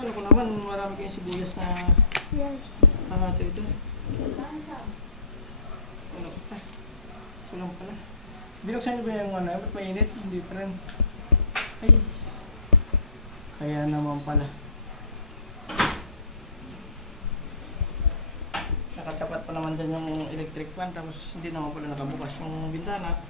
Kala ko naman marami kayong sibuyas na ito. Ano pa? Sulang pala. Binuksan niyo ba yung ano? Ba't mainit? Hindi pa rin. Ay. Kaya naman pala. Nakatapat pa naman dyan yung electric fan. Tapos hindi naman pala nakabukas yung bintana.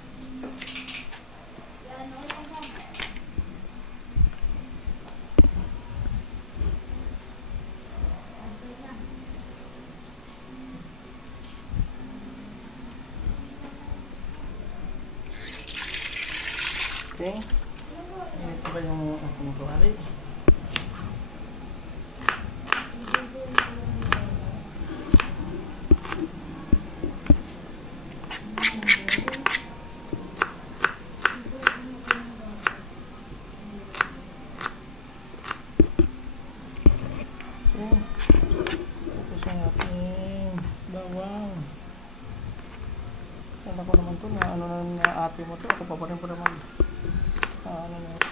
Okay. Init pa ba yung ating tuwari? Tapos ang ating bawang. Kala ko naman ito na ano na ate mo ito. Ako pa rin po naman. Ano na ito.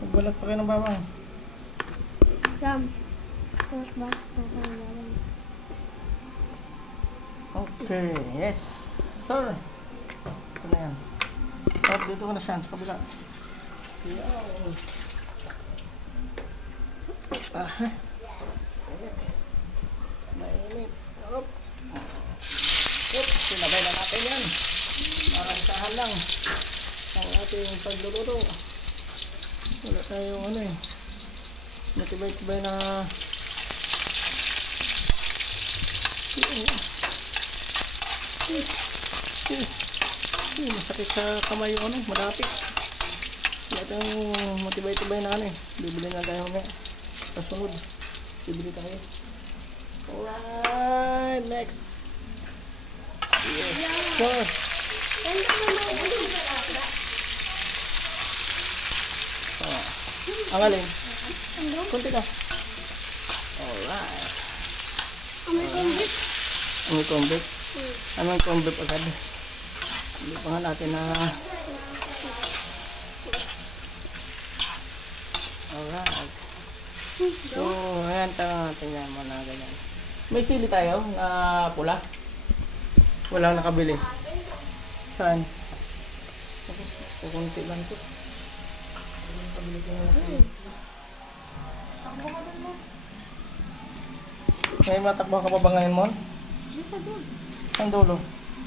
Magbalat pa kayo ng bawang. Sam. Tapos bakit pa kayo bawang? Okay. Yes. Sir. Ito na yan. At dito ka na siya. Sa kabila. Yan. Mainit. Op. Sinabay na natin yan. Marantahan lang ang ating pagluluto. Wala tayong ano eh. Matibay-tibay na masakit sa kamay yung ano, malapit. Wala tayong matibay-tibay na ano eh. Bibili na tayo mamaya. Kasunod. Bibili tayo. Alright, next. Yes, sir. Ang alin? Kunti ka. Alright. Amoy kombit. Amoy kombit? Anong kombit agad? Hindi pa nga natin na... Alright. So, ayan, tingnan mo na ganyan. May sili tayo na pula. Walang nakabili. Saan? Kukunti lang ito. Nakabili ko na sili. May matakbo ka pa ba ngayon mo? Sa dulo. Saan dulo?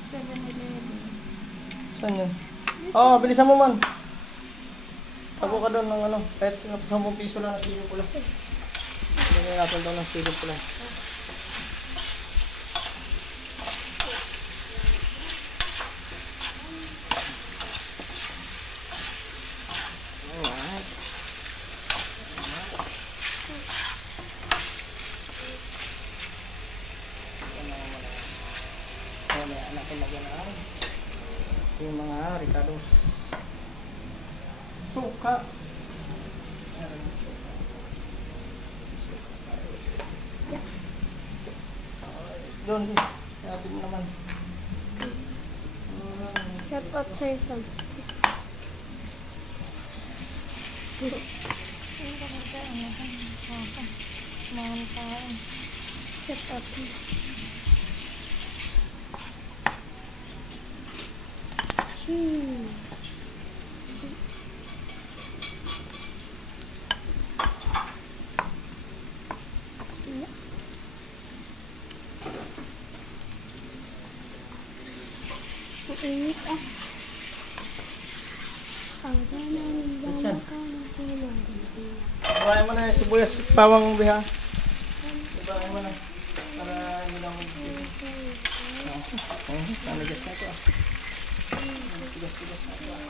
7-Eleven. Saan yun? Oo, bilisan mo man. Tago ka doon ng ano, kahit 10 piso lang na sili pula. Lagyan natin doon ng sili pula. Alright. Mamaya natin lagyan na yung mga ricados. Suka. Doon, natin mo naman. Shout out sa'yo, Sam. Shout out sa'yo. Init ah. Ibahin mo na yung sibuyas pawang biha. Ibahin mo na. Para hindi lang mag-ibig. Naligas na ito ah. Tigas-tigas na ito ah.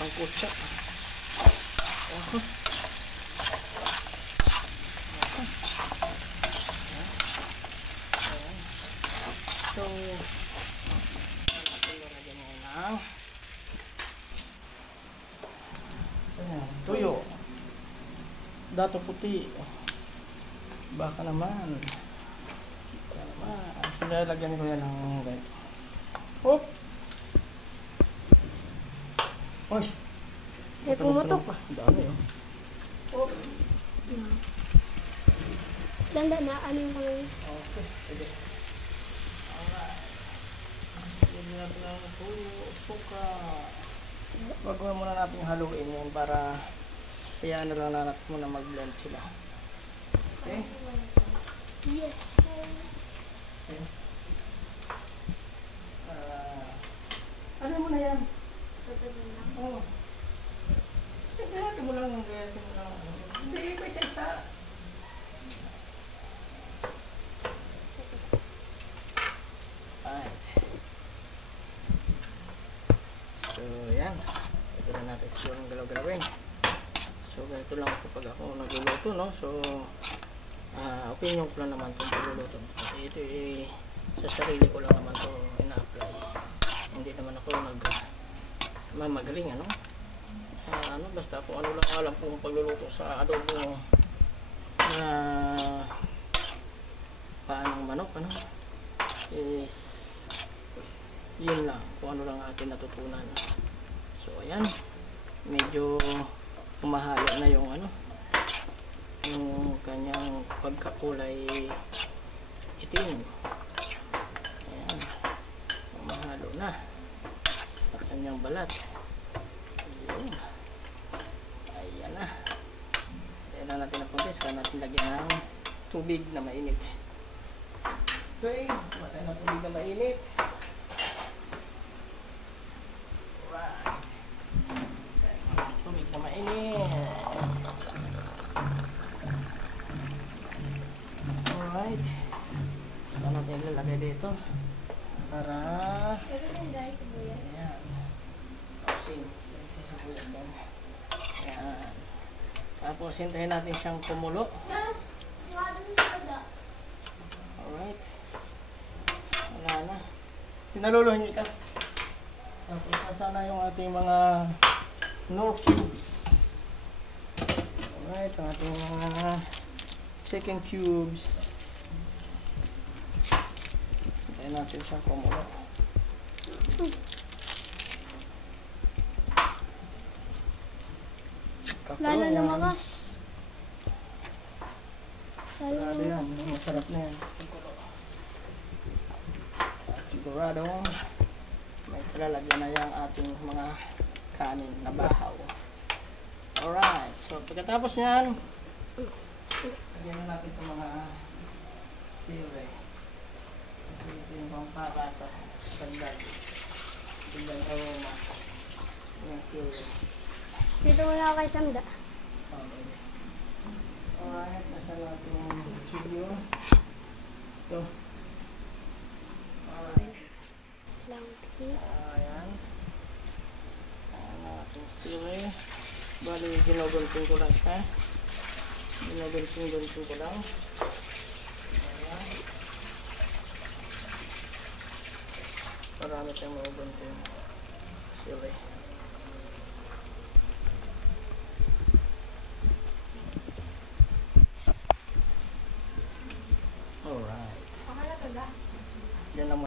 Pangkutsa. So, lagyan mo ng tuyo. Dato puti. Baka naman. Lalagyan ko yan ng ganito. Oh! Uy! May pumutok. Ang dami oh. Oh! Ganda na, ano yung kamay? Okay, pwede. Alright. Lagyan natin ng tuyo, suka. Wag muna natin haluin yan para kaya na lang natin muna mag-blend sila. Okay? Yes. Okay. Ano mo na yan? Oo. Gayatin mo lang yung gayatin mo lang. Bigay ko isa-isa. Alright. So, yan. Ito na natin siguro ng galaw-galawin. So, ganito lang kapag ako nagluluto, no? So, opinion ko lang naman itong pagluluto. Ito sa sarili ko lang naman ito ina-apply. Hindi naman ako mamagaling, ano? Basta kung ano lang alam kong pagluluto sa adobo na paanong manok, ano? Is yun lang, kung ano lang atin natutunan. So, ayan. Medyo umahalo na yung ano, yung kanyang pagkakulay itim. Ayan, umahalo na sa kanyang balat. Ayun. Ayan na. Ayan na natin ang puntis. Kaya natin lagyan ng tubig na mainit. Okay, matay na tubig na mainit. Alright. Tubig na mainit. Alright. Saka natin ilalagay dito para Guys, sibuyas. ayan. Sibuyas din. Ayan. Tapos hintayin natin siyang kumulo. Alright. Wala na. Pinaluluhin nyo ito. Tapos nasana yung ating mga Knorr cubes. Alright. Ang ating mga chicken cubes. Hintayin natin siyang kumulo. Lalo lumakas. Lalo Sigurado yan. lumakas. Masarap na yan. At sigurado may palalagyan na yung ating mga kanin na bahaw. Alright. So pagkatapos nyan, lagyan na natin itong mga sili. Kasi ito yung pampalasa. Dagdag. Dagdag aroma. Yung sili. Dito muna ako kay Samda. Okay. Alright, nasa natin yung chilio. Ito. Alright. Lang. Ayan. Ayan natin sili. Bali, ginugulping ko lang siya. Ginugulping ko lang. Ayan. Marami tayong magugulping sili.